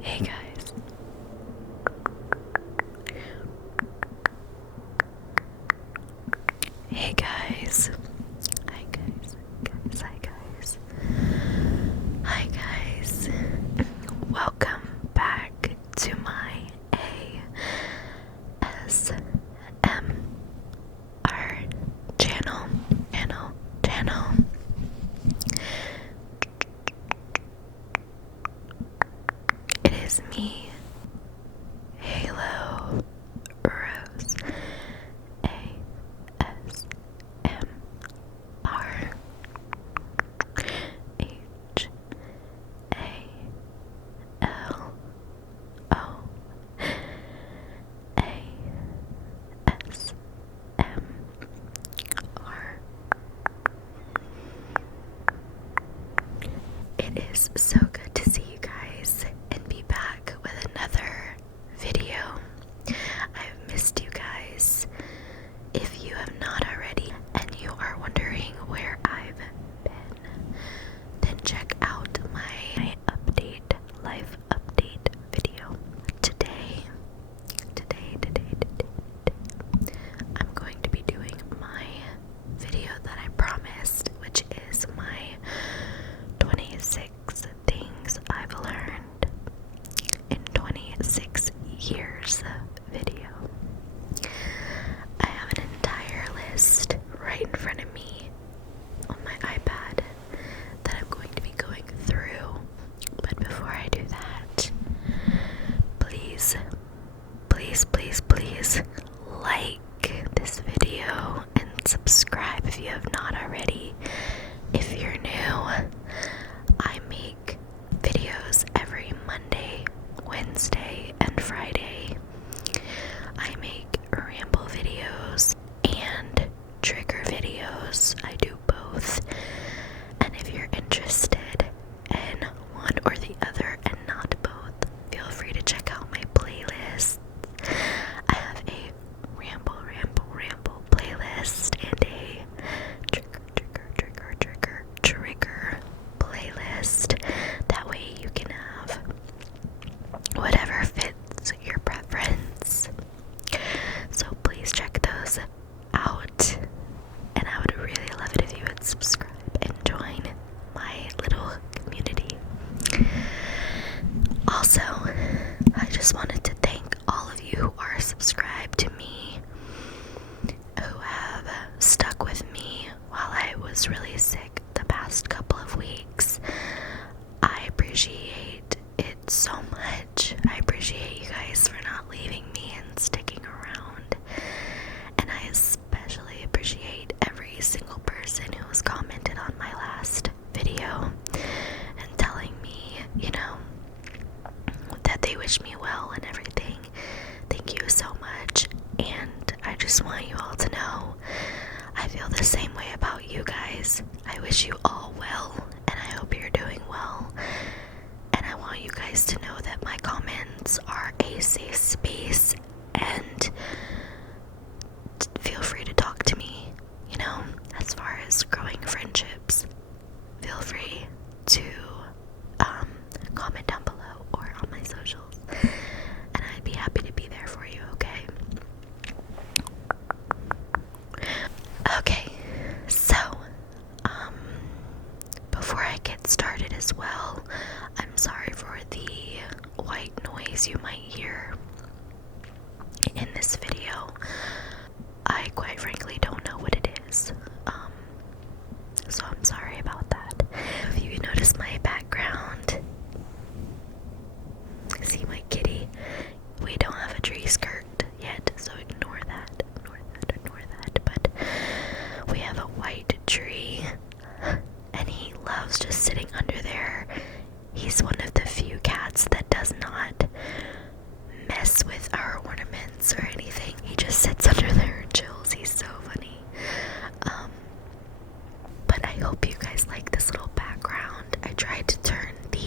Hey guys. Hey guys. Hi guys. Hi guys. Hi guys. Welcome back to my ASMR channel. It is me, Halo Rose ASMR HALOASMR. It is so good to see you guys and be back with another video. I've missed you guys. If you have not already and you are wondering where I've been, then check out my life update video. Today, I'm going to be doing my video that I promised, which is my 26 things I've learned in 26 years video. I have an entire list right in front of me on my iPad that I'm going to be going through. But before I do that, please like this video and subscribe if you have not already. If you're new, I make videos every Monday, Wednesday, and Friday. I make ramble videos and trigger videos. I do both. And if you're interested in one or the other and not both, feel free to check out my playlist. I have a ramble playlist and a trigger playlist. That way you can have whatever fits your preference. So please check those out, and I would really love it if you would subscribe and join my little community. Also, I just wanted to thank all of you who are subscribed to me, who have stuck with me while I was really sick the past couple of weeks. I appreciate it so much. I appreciate you guys for not leaving me and sticking around. And I especially appreciate every single person who has commented on my last video and telling me, that they wish me well and everything. Thank you so much. And I just want you all to know I feel the same way about you guys. I wish you all well, and I hope you're doing well. And I want you guys to know that my comments are a safe space, and feel free to talk to me, as far as growing friendships. Feel free to comment down below or on my socials, and I'd be happy to be there for you, okay? Okay, so, before I get started as well, I'm sorry for the white noise you might hear in this video. I quite frankly don't know what it is, so I'm sorry about that. If you notice my background, see my kitty, we don't have a tree skirt yet, so ignore that, but we have a white tree, and he loves just sitting under there. He's one of the few cats that does not mess with our ornaments or anything. He just sits under there and chills. He's so funny. But I hope you guys like this little background. I tried to turn the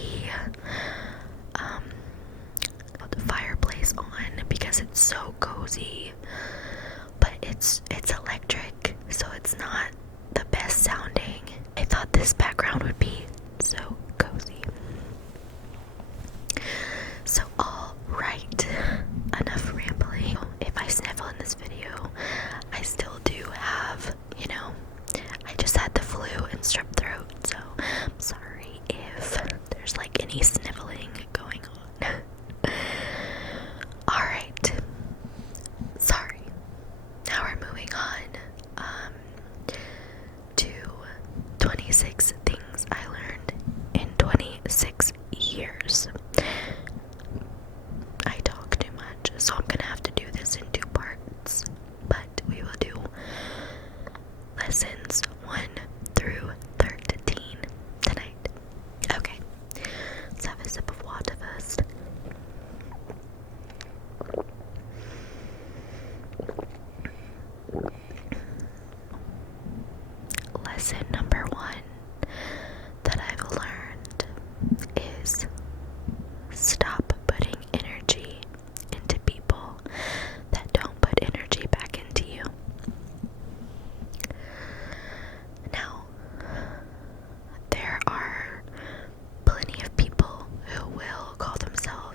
fireplace on because it's so cozy, but it's electric, so it's not the best sounding. I thought this background would be so cozy.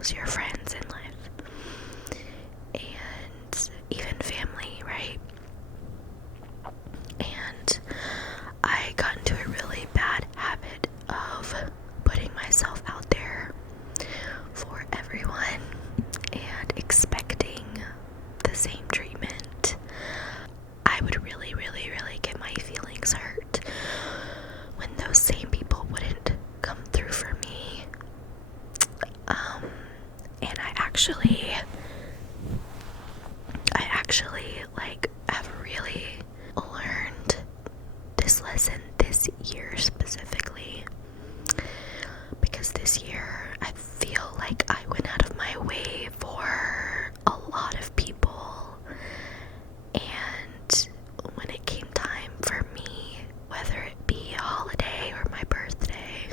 things, your friends in life, and even family, right? And I got into a really bad habit of putting myself out there for everyone and expecting the same treatment. I would really, really, really get my feelings hurt when those same people wouldn't come through for me. And I actually like have really learned this lesson this year specifically, because this year I feel like I went out of my way for a lot of people, and when it came time for me, whether it be a holiday or my birthday,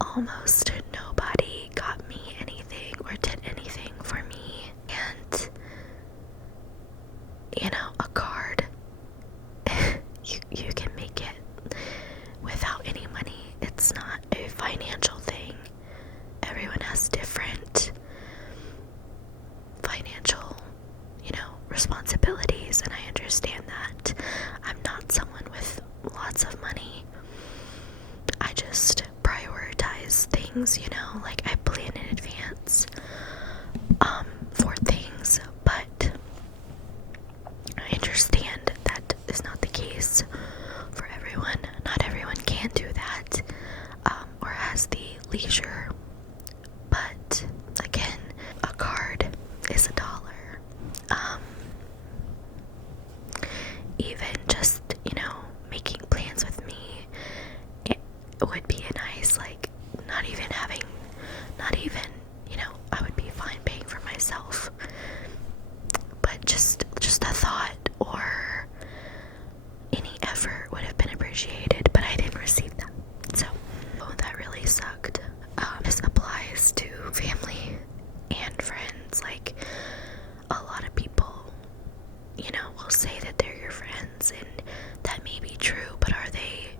almost nobody got me anything or did anything for me. And a card, you can make it without any money. It's not a financial thing. Everyone has different financial, responsibilities, and I understand that. I'm not someone with lots of money. I just prioritize things, like I plan in advance for things, but I understand that is not the case for everyone. Not everyone can do that, or has the leisure. But again, a card is $1. Even just, making plans with me, it would be a nice, not even, I would be fine paying for myself. But just a thought or any effort would have been appreciated, but I didn't receive that. So, that really sucked. This applies to family and friends. Like, a lot of people, will say that they're your friends, and that may be true, but are they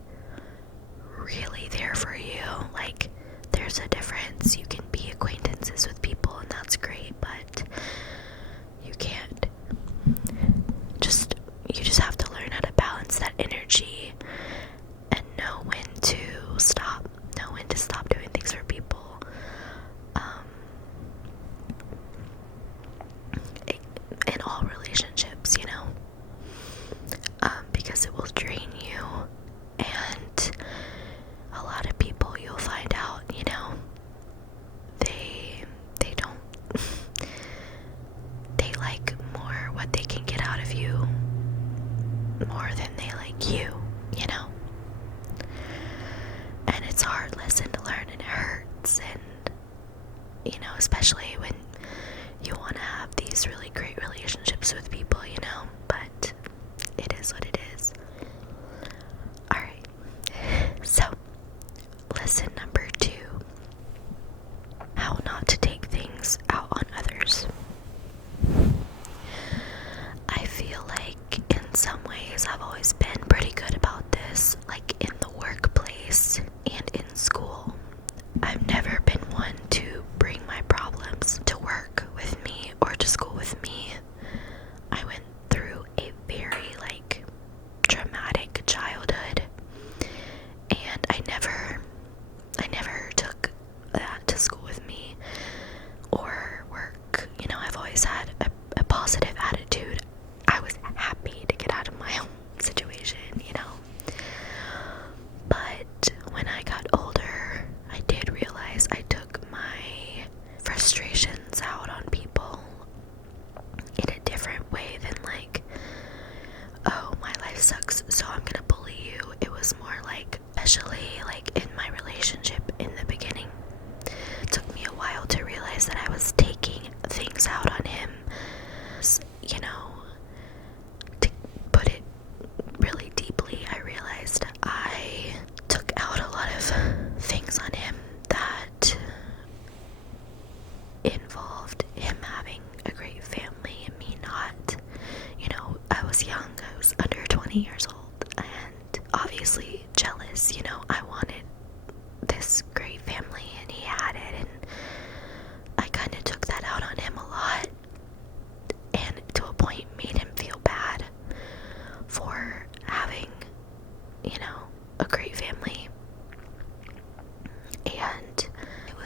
really there for you? Like, there's a difference. You can be acquaintances with people, and that's great, but you can't you just have to learn how to balance that energy and know when to stop doing things for people. In all relationships, because it will drain you, and a lot of people, you'll find out,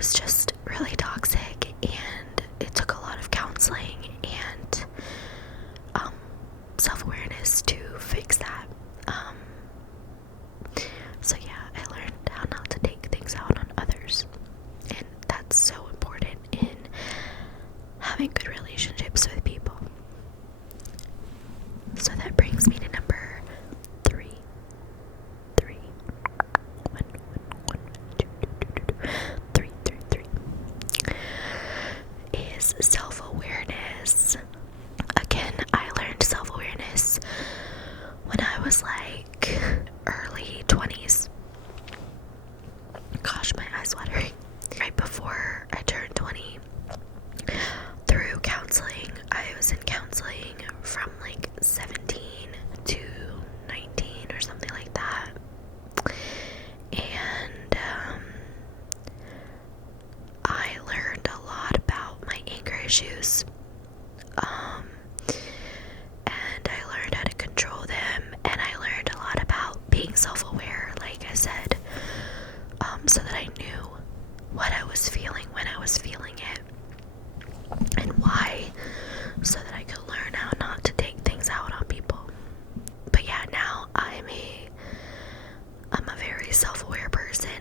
was just really toxic, and it took a lot of counseling and self-awareness to fix that. So yeah, I learned how not to take things out on others, and that's so important in having good relationships with people. So that brings me to number 3. Is self-awareness. Again, I learned self-awareness when I was like early 20s. Gosh, my eyes watering. Right before I turned 20, through counseling. I was in counseling from like 17 to 19 or something like that. And I learned a lot about my anger issues. And I learned how to control them, and I learned a lot about being self-aware, like I said, so that I knew what I was feeling when I was feeling it, and why, so that I could learn how not to take things out on people. But yeah, now I'm a very self-aware person,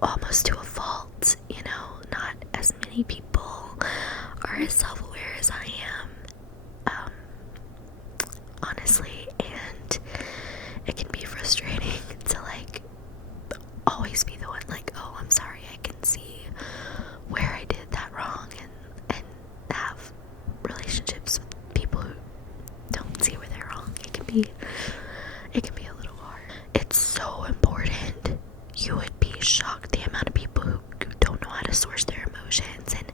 almost to a fault, you know. Not as many people are as self-aware as I am, honestly, and it can be frustrating to like always be the one like, oh, I'm sorry, I can see where I did that wrong, and have relationships with people who don't see where they're wrong. It can be a little hard. It's so important. You would be shocked the amount of people who don't know how to source their emotions, and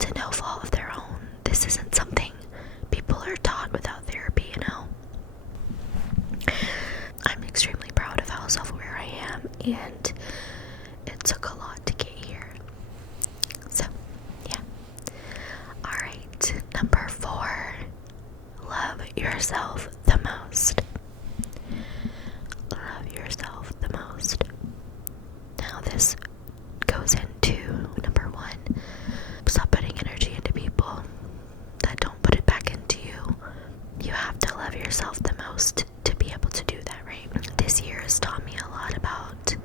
to no fault of their own. This isn't something people are taught without therapy, you know. I'm extremely proud of how self-aware I am, and it took a lot to get here. So, yeah. Alright, number 4. Love yourself the most. Love yourself the most. Now this goes into number 1. Stop putting energy into people that don't put it back into you. You have to love yourself the most to be able to do that, right? This year has taught me a lot about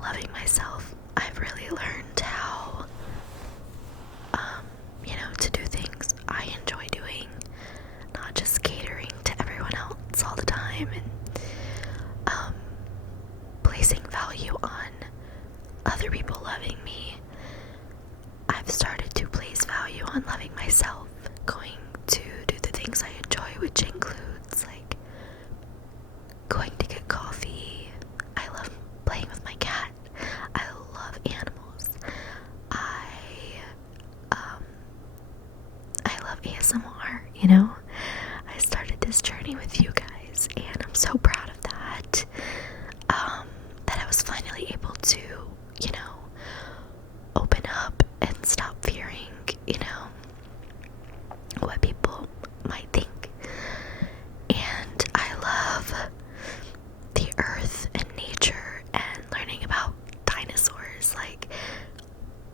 loving myself. I've really learned how, to do things I enjoy doing, not just catering to everyone else all the time, and placing value on other people loving me. I've started to place value on loving myself, going to do the things I enjoy, which includes like going to get coffee. I love playing with my cat. I love animals. I love ASMR, you know? I started this journey with you guys, and I'm so proud of that. That I was finally able to, open up and stop fearing, what people might think. And I love the earth and nature, and learning about dinosaurs, like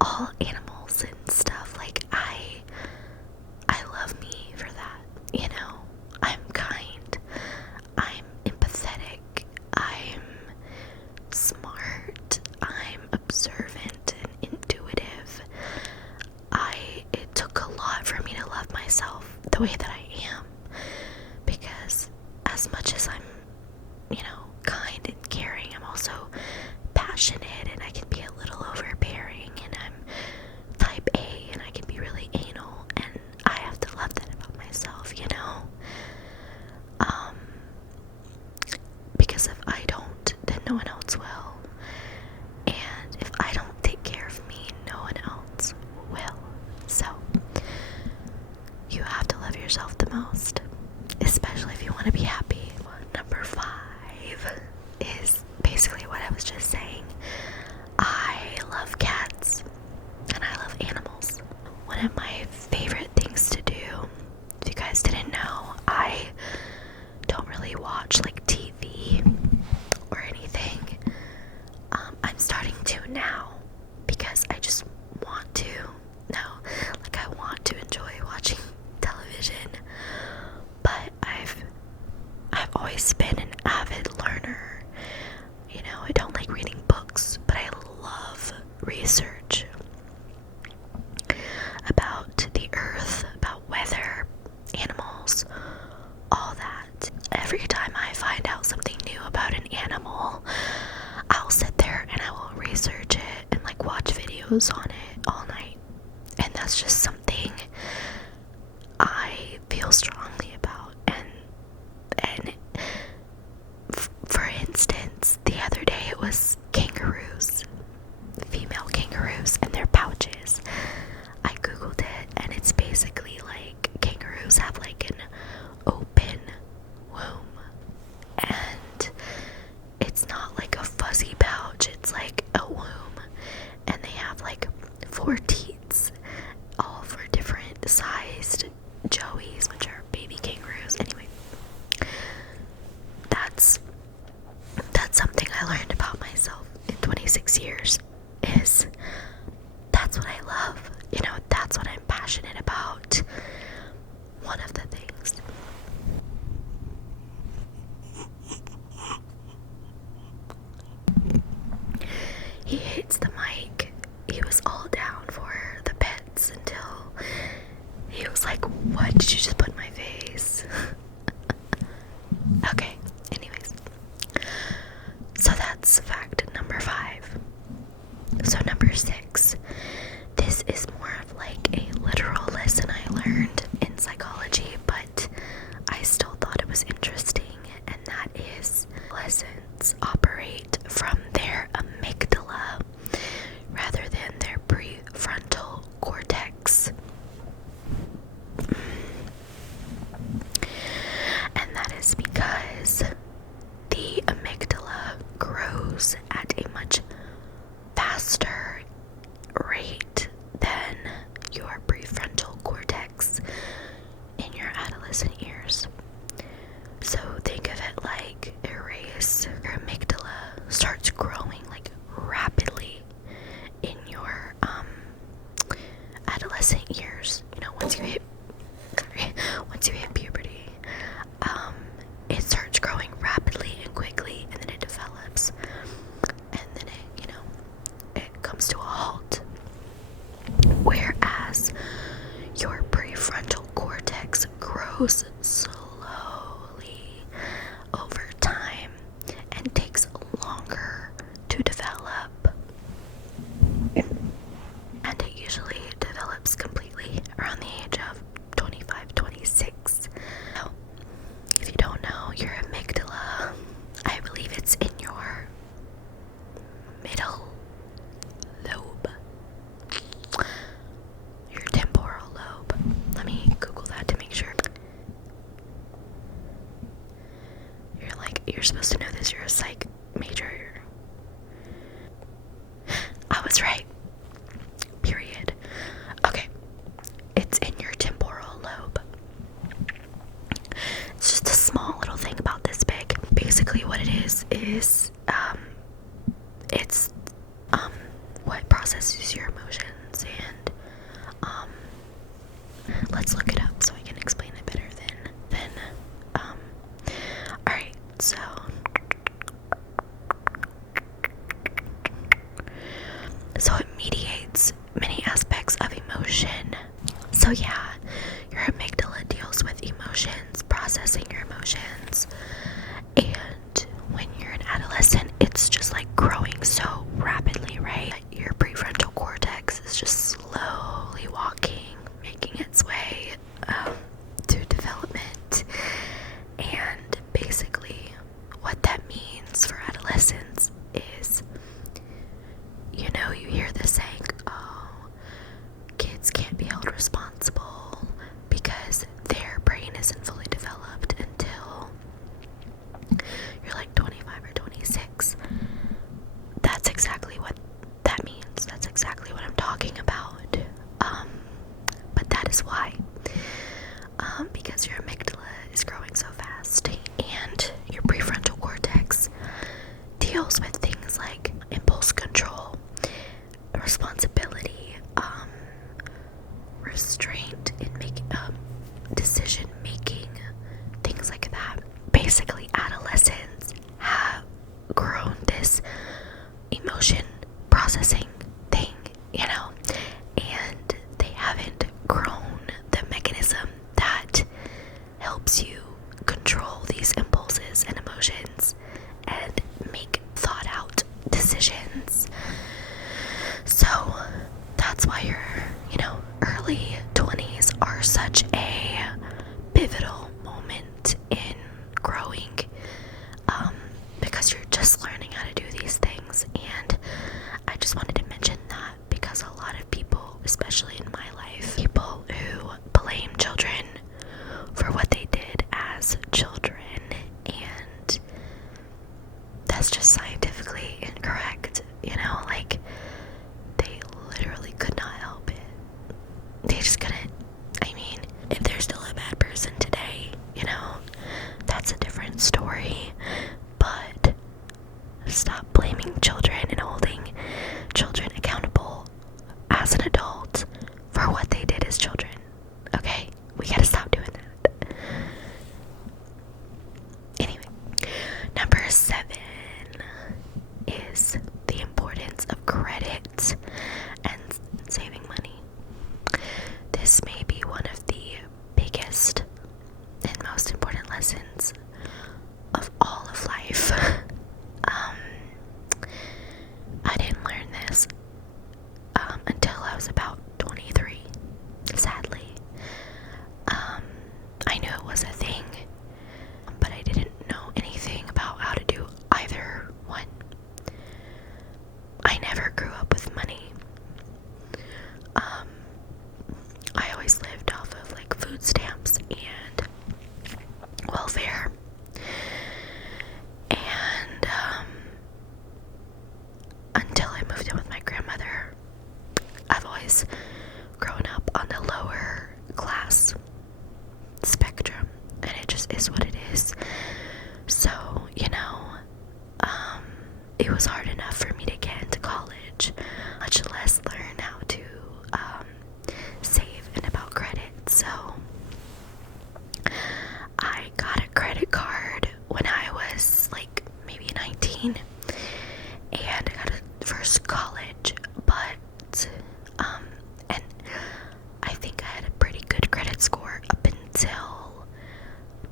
all animals and stuff. Like I love me for that, I'm kind, I'm empathetic, I'm smart, I'm observant and intuitive. It took a lot for me to love myself the way that I am, because as much as I'm, kind and caring, I'm also passionate, and I can be a little overbearing, and I'm type A, and I can be really anal, and I have to love that about myself, because if I don't, then no one else will, and if I don't take care of me, no one else will. So you have to love yourself research about the earth, about weather, animals, all that. Every time I find out something new about an animal, I'll sit there and I will research it and like watch videos on it all night. And that's just something I feel strongly about. And for instance, the other day it was kangaroos, female kangaroos and their pouches. I googled it and it's basically like kangaroos have like an open womb, and it's not like a fuzzy pouch, it's like a womb, and they have like 4 teats, all for different sized joeys, which are baby kangaroos. Anyway, that's something I learned about myself in 26 years, is that's what I love, you know, that's what I'm passionate about. One of the things. He hates the mic. He was all down for the pets until he was like, what did you just put in my face? Okay, anyways. So that's fact number 5. So number 6. This is more of like a literal lesson I learned in psychology, but I still thought it was interesting, and that is adolescents operate from their amygdala rather than their pre-frontal cortex. And that is because the amygdala grows at a much faster rate than your prefrontal cortex in your adolescent years. So think of it like a race. Your amygdala starts growing like rapidly in your adolescent years. You know, once you hit puberty, it starts growing rapidly and quickly, and then it develops, and then it comes to a halt. Whereas your prefrontal cortex grows slowly over time and takes longer to develop. And it usually develops completely around the age of 25, 26. So, if you don't know, your amygdala, I believe it's in your middle lobe. Your temporal lobe. Let me Google that to make sure. You're supposed to know this, you're a psych major. I was right. Period. Okay. It's in your temporal lobe. It's just a small little thing about this big. Basically what it is it's what processes your emotions, and let's look it up so I can explain it better than alright, so it mediates many aspects of emotion. So yeah, your amygdala deals with emotions, processing your emotions, and when you're an adolescent, it's just like growing so rapidly, right? Your prefrontal cortex is just slowly making its way to development. And basically what that means for adolescents is, you know, you hear this saying, oh, kids can't be held responsible because their brain isn't fully developed until you're like 25 or 26. That's exactly what that means. That's exactly what I'm talking about. But that is why. Because your amygdala is growing so fast, and your prefrontal cortex deals with things like impulse control, responsibility, restraint in making decision making, things like that. Basically, adolescents have grown this emotion processing thing and they haven't grown the mechanism that helps you control these impulses and emotions and make thought out decisions. So that's why your, early 20s are such a pivotal moment in growing, because you're just learning how to do these things. And I just wanted to mention that because a lot of people, especially in my life, people who blame children for what they did as children, and that's just scientifically incorrect. Like, they literally could not help it. They just couldn't. I mean, if they're still a bad person today, that's a different story. But stop blaming children and holding children accountable as an adult for what they did as children. Okay? We gotta stop doing that. Anyway, number 7 is the importance of credit and saving money. This may be one of the biggest and most important lessons of all of life. I didn't learn this until I was about 23, sadly. I knew it was a thing, but I didn't know anything about how to do either one. I never grew up with money. I always lived off of like food stamps and welfare. And until I moved in with my grandmother, I've always grown up on the lower class spectrum, and it just is what it is. So, it was hard enough for me to get into college, much less learn how to save and about credit. So I got a credit card when I was like maybe 19, and I got it first college, but and I think I had a pretty good credit score up until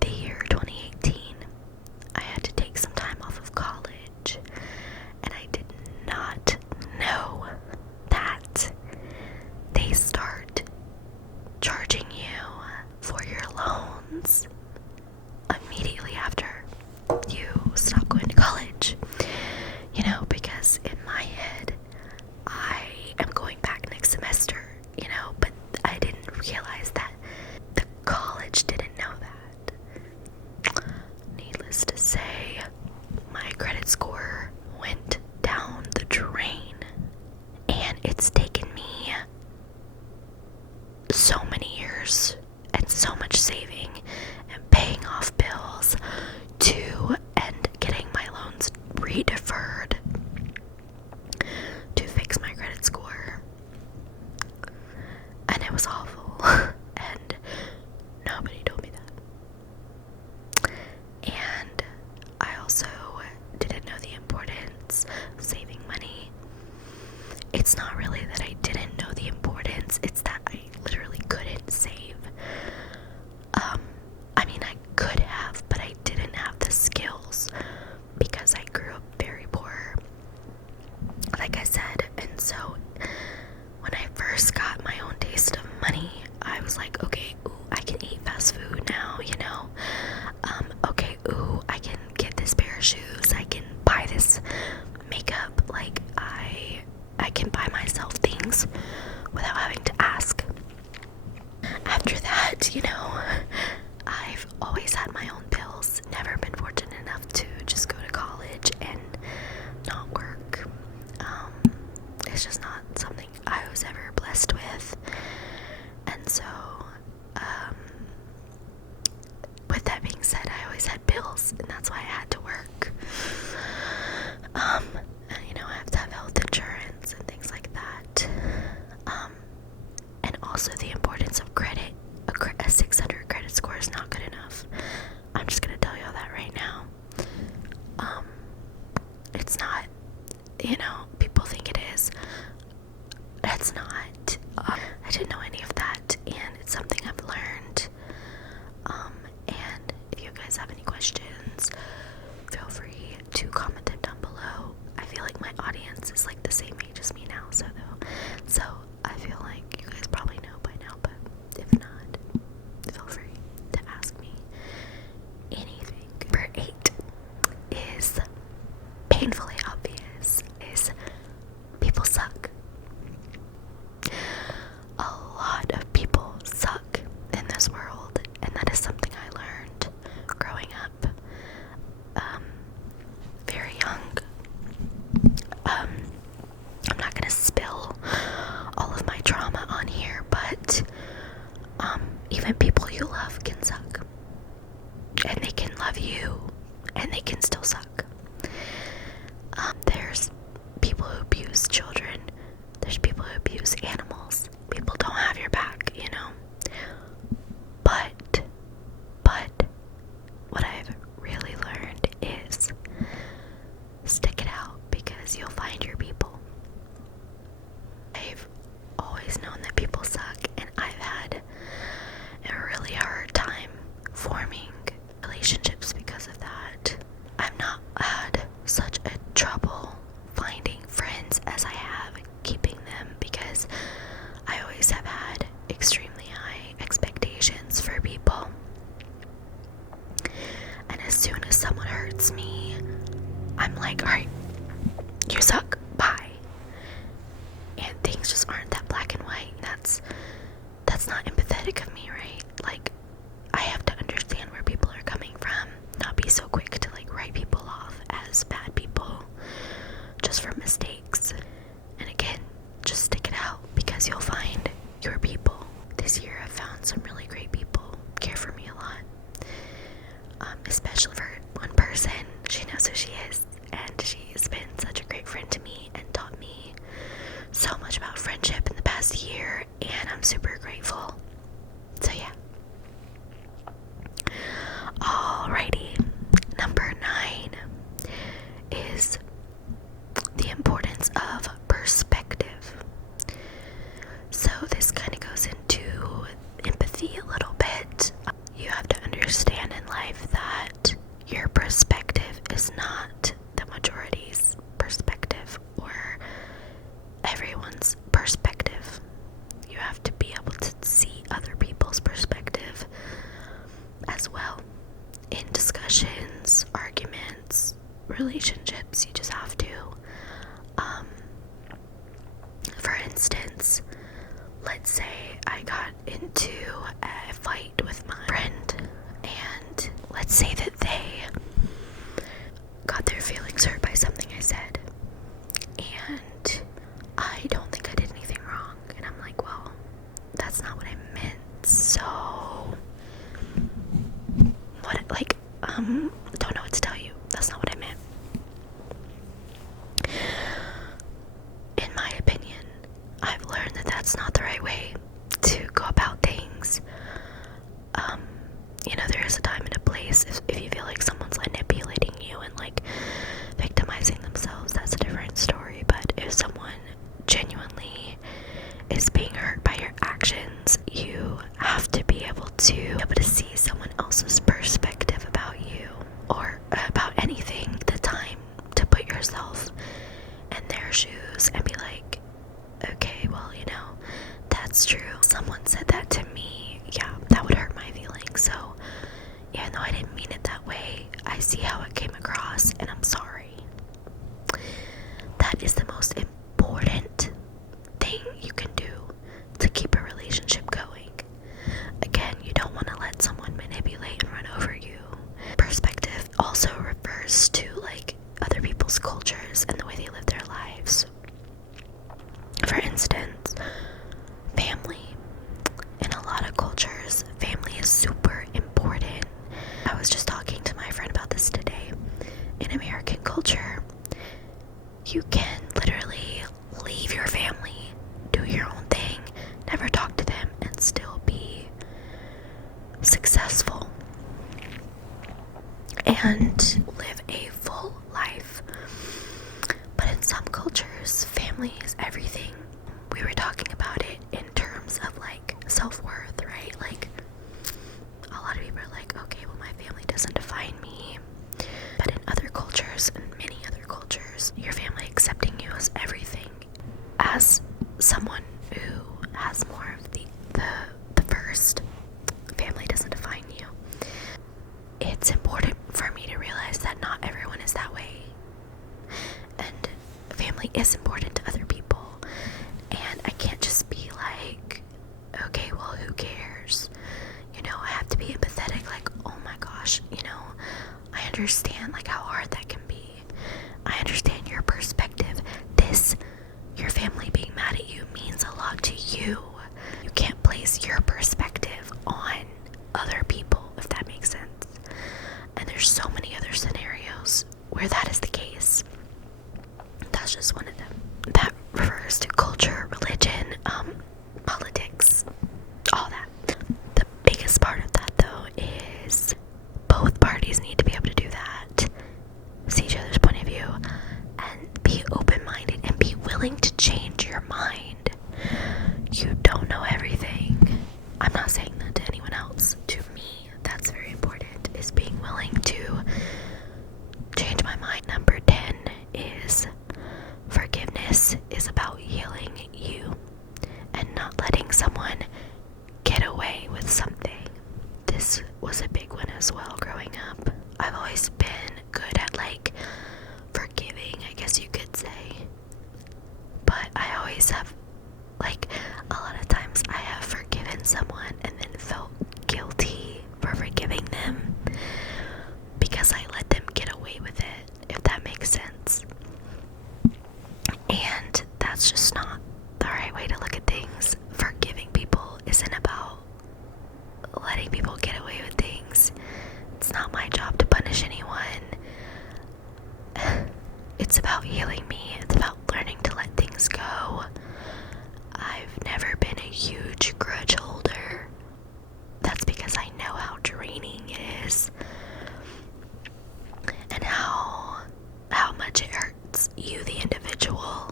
the year 2018. I had to take some time off of college, and I did not know that they start charging you for your loans immediately after you stop going to college. Because in my head, I am going back next semester, but I didn't realize that the college didn't know that. Needless to say, my credit score went down the drain, and it's taken me so many years and so much saving and paying off bills and getting my loans re-deferred to fix my credit score. And it was awful. And nobody told me that. And I also didn't know the importance of saving money. It's not really that I didn't know the importance, it's that I literally couldn't save. I could have, but I didn't have the skills because I grew up very poor, like I said. And so when I first got my own taste of money, I was like, okay, I can eat fast food now, okay, I can get this pair of shoes, I can buy this makeup, like I can buy myself things without having to ask. After that, I've always had my own bills, never been fortunate enough to just go to college and not work. It's just not something I was ever blessed with. And so, with that being said, I always had bills, and that's why I had to work. I have to have health insurance and things like that. And also the importance of credit. A 600 credit score is not good enough. I'm just gonna tell y'all that right now. It's not, people think it is. At people who abuse animals. People don't have your back, you know. But what I've really learned is stick it out, because you'll find your people. I've always known that people suck, and I've had a really hard time forming relationships because of that. I've not had such a trouble finding friends as I have keeping them, because I always have had extremely high expectations for people. And as soon as someone hurts me, I'm like, alright, you suck, bye. And things just aren't that black and white. That's not empathetic of me, right? Like, I have to understand where people are coming from, not be so quick to like write people off as bad people just for mistakes. And again, just stick it out, because you'll find your people. This year I've found some really great people care for me a lot, especially for one person. She knows who she is, and she's been such a great friend to me and taught me so much about friendship in the past year, and I'm super grateful. So yeah. Alrighty, number 9 is the importance of perspective. So this kind of goes into empathy a little bit. You have to understand in life that your perspective is not the majority's perspective or everyone's perspective. You have to be able to see other people's perspective as well. In discussions, arguments, relationships, you just have to. For instance, let's say I got into a fight with my friend, and let's say that they got their feelings hurt by something I said, and I don't think I did anything wrong, and I'm like, well, that's not what I meant, so what, like, don't know what to tell you, that's not what I meant. In my opinion, I've learned that that's not the right way to go about things. You know, there is a time and a place. If you feel like someone's manipulating you and like victimizing themselves, that's a different story. But if someone genuinely is being hurt by your actions, you have to be able to see someone else's perspective about you or about anything. The time to put yourself in their shoes and be like, okay, well, you know, that's true. Someone said that to me. Yeah, that would hurt my feelings. So, even though I didn't mean it that way, I see how it came across, and I'm sorry. That is the most important thing you can do to keep a relationship going. Again, you don't want to let someone manipulate and run over you. Perspective also refers to like other people's cultures and the way they live their lives. For instance, family. In a lot of cultures, family is super important. I was just talking to my friend about this today. In American culture, you can literally leave your family, do your own thing, never talk to them, and still be successful and live a full life. But in some cultures, family is everything. We were talking about it in terms of like self-worth, right? Like, a lot of people are like, okay, well, my family doesn't define me. But in other cultures, and many other cultures, your family accepting you as everything. As someone who has more of the first, family doesn't define you. It's important for me to realize that not everyone is that way. And family is important to other people. And I can't just be like, okay, well, who cares? You know, I have to be empathetic, like, oh my gosh, you know, I understand like how hard that can be. I understand your perspective. Your family being mad at you means a lot to you. you don't know everything. I'm not saying that to anyone else. To me, that's very important, is being willing to change my mind. Number 10 is forgiveness is about healing you and not letting someone get away with something. This was a big one as well growing up. I've always been good at like forgiving, I guess you could say. But I always have, like, a lot of times I have forgiven someone and then felt guilty for forgiving them because I let them get away with it, if that makes sense. And that's just not the right way to look at things. Forgiving people isn't about letting people get away with things. It's not my job to punish anyone. It's about healing me. It's about learning to let things go. I've never been a huge grudge holder. That's because I know how draining it is and how much it hurts you, the individual,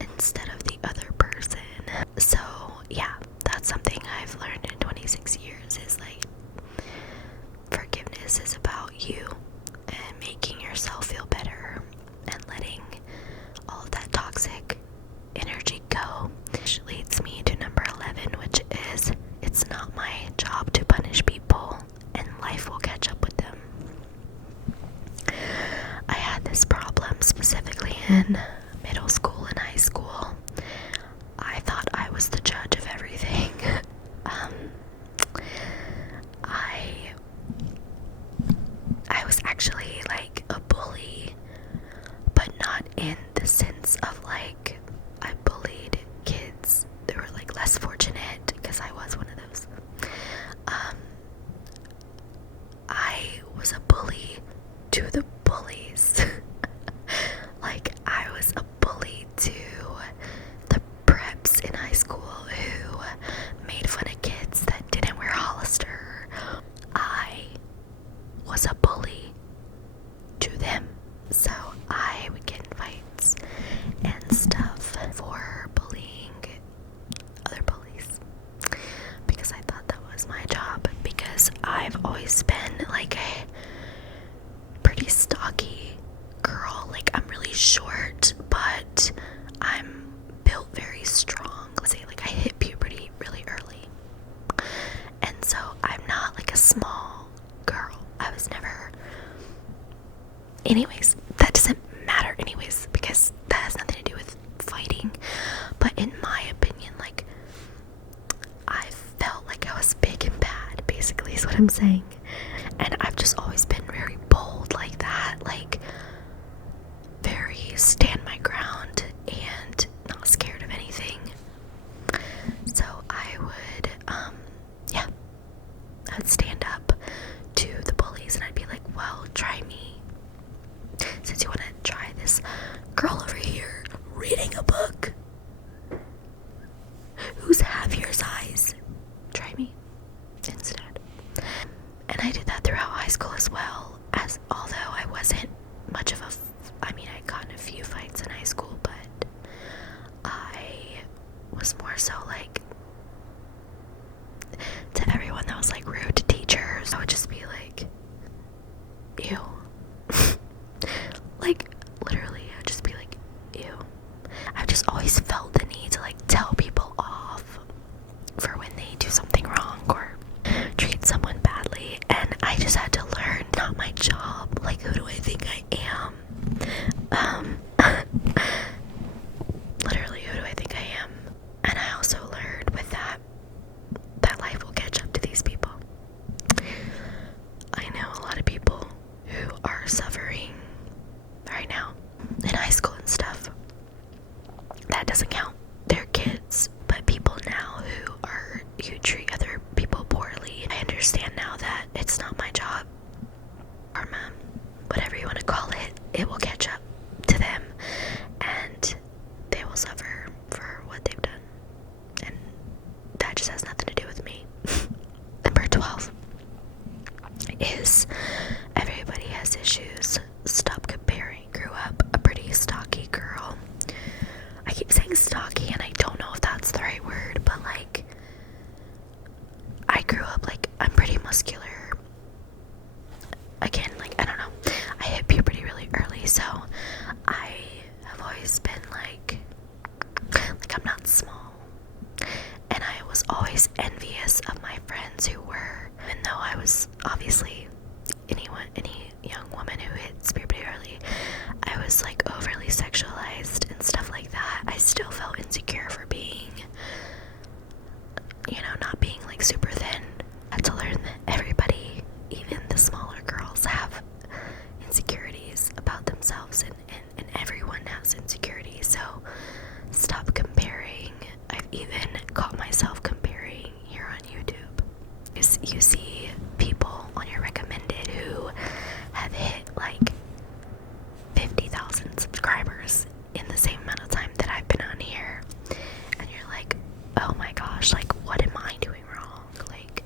instead of the other person. So yeah, that's something I've learned in 26 years, is like, forgiveness is about you and making yourself feel better and letting all of that toxic energy go. Which leads me to number 11, which is, it's not my job to punish people and life will catch up with them. I had this problem specifically in middle school and high school. I thought I was the judge of everything. I was actually like a bully, but not in the sense of like I bullied kids that were like less fortunate, because I was one of those. I was a bully to the bullies. Like, I was a bully to the preps in high school who made fun of kids that didn't wear Hollister. I was a bully to them. So I would get in fights and stuff for bullying other bullies, because I thought that was my job, because I've always been like a pretty stocky girl. Like, I'm really short, but I'm built very strong. Let's say, like, I hit puberty really early, and so I'm not like a small girl. I was never. Anyways, that doesn't matter anyways, because that has nothing to do with fighting. But in my opinion, like, I felt like I was big and bad, basically, is what I'm saying. And I've just always been very bold like that, like, very stand my ground and not scared of anything. So I would, I would stand up to the bullies and I'd be like, well, try me. Since you want to try this girl over here reading a book who's half your size, try me instead. And I did that throughout high school as well, as although I wasn't much of I got in a few fights in high school, but I was more so like, to everyone that was like rude to teachers, I would just be like, ew. Like, literally, I would just be like, ew. I've just always felt the need to like tell people off for when they do something wrong or treat someone badly, and I just had to learn, not my job. Like, who do I think I am? Literally, who do I think I am? And I also learned with that life will catch up to these people. I know a lot of people who are suffering right now in high school and stuff. That doesn't count. They're kids, but people now who treat other people poorly. I understand now that it's not my job. Karma, whatever you want to call it, it will catch up to them, and they will suffer for what they've done. And that just has nothing to do with me. Number 12 is everybody has issues. Stop comparing. Grew up a pretty stocky girl. I keep saying stocky and I don't know if that's the right word. envious of my friends who were, even though I was obviously any young woman who hits puberty early, I was like overly sexualized and stuff like that. I still felt insecure for being, not being like super thin. I had to learn that everybody, even the smaller girls, have insecurities about themselves, and everyone has insecurities, so stop comparing. I've even caught myself comparing here on YouTube. You see people on your recommended who have hit like 50,000 subscribers in the same amount of time that I've been on here, and you're like, oh my gosh, like what am I doing wrong? Like,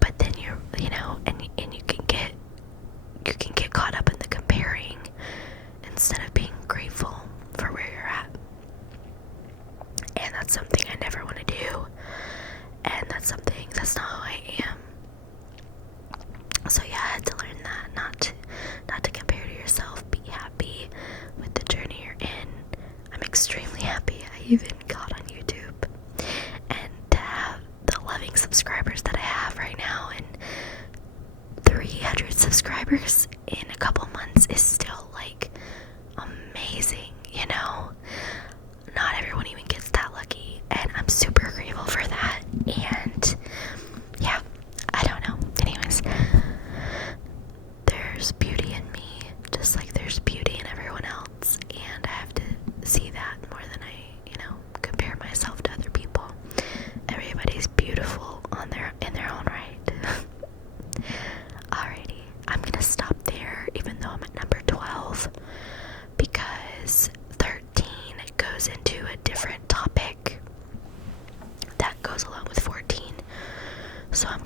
but then and you can get caught up in the comparing instead of being grateful for where you're at. And that's something I never want to do, and that's not who I am. So yeah, I had to learn that not to compare to yourself. Be happy with the journey you're in. I'm extremely happy I even got on YouTube, and to have the loving subscribers that I have right now, and 300 subscribers in a couple months is still like amazing. Not everyone even gets that lucky, and I'm super grateful for that. And yeah, I don't know. Anyways, there's beauty in me, just like there's beauty in everyone else, and I have to see that more than I, compare myself to other people. Everybody's beautiful in their own right. Alrighty, I'm gonna stop there, even though I'm at number 12, because 13 goes into a different topic that goes along with 14. So I'm